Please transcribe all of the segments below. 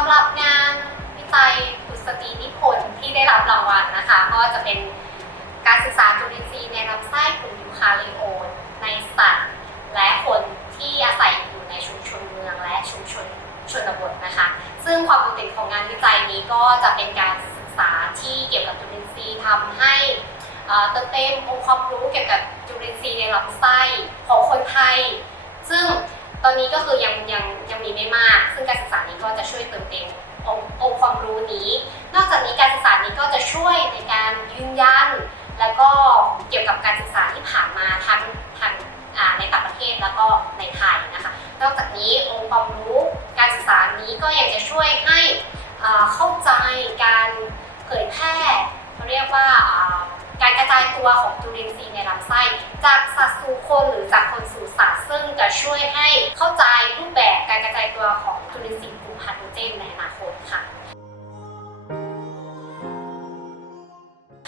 ำหรับงานวิจัยดุษฎีนิพนธ์ที่ได้รับรางวัลนะคะ ก็จะเป็นการศึกษาจุลินทรีย์ในลำไส้กลุ่มยูคาริโอนในสัตว์ และคนที่อาศัยอยู่ในชุมชนเมืองและชุมชนชนบทนะคะ ซึ่งความโดดเด่นของงานวิจัยนี้ก็จะเป็นการศึกษาที่เกี่ยวกับจุลินทรีย์ทำให้เอ่อเติมเต็มองค์ความรู้เกี่ยวกับจุลินทรีย์ในลำไส้ของคนไทย ซึ่ง ตอนนี้ก็คือยังยังยังมีไม่มาก ซึ่งการศึกษานี้ก็จะช่วยเติมเต็มองค์ความรู้นี้ นอกจากนี้การศึกษานี้ก็จะช่วยในการยืนยัน แล้วก็เกี่ยวกับการศึกษาที่ผ่านมาทั้งทางในต่างประเทศแล้วก็ในไทยนะคะ นอกจากนี้องค์ความรู้การศึกษานี้ก็ยังจะช่วยให้เข้าใจการเผยแพร่เขาเรียกว่าอ่าการกระจายตัวของจุลินทรีย์ในลำไส้ จากสัตว์สู่คนหรือจาก ช่วยให้เข้าใจรูปแบบการกระจายตัวของจุลินทรีย์กลุ่มไฮโดรเจนในอนาคตค่ะ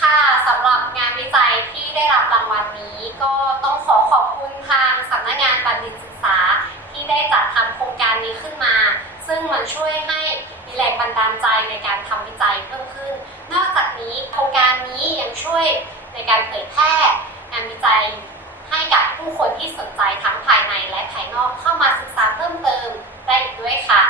ค่ะสำหรับงานวิจัยที่ได้รับรางวัลนี้ ก็ต้องขอขอบคุณทางสำนักงานบัณฑิตศึกษาที่ได้จัดทำโครงการนี้ขึ้นมา ซึ่งมันช่วยให้มีแรงบันดาลใจในการทำวิจัยเพิ่มขึ้น นอกจากนี้โครงการนี้ยังช่วยในการเผยแพร่งานวิจัย ผู้คนที่สนใจทั้งภายในและภายนอกเข้ามาศึกษาเพิ่มเติมได้อีกด้วยค่ะ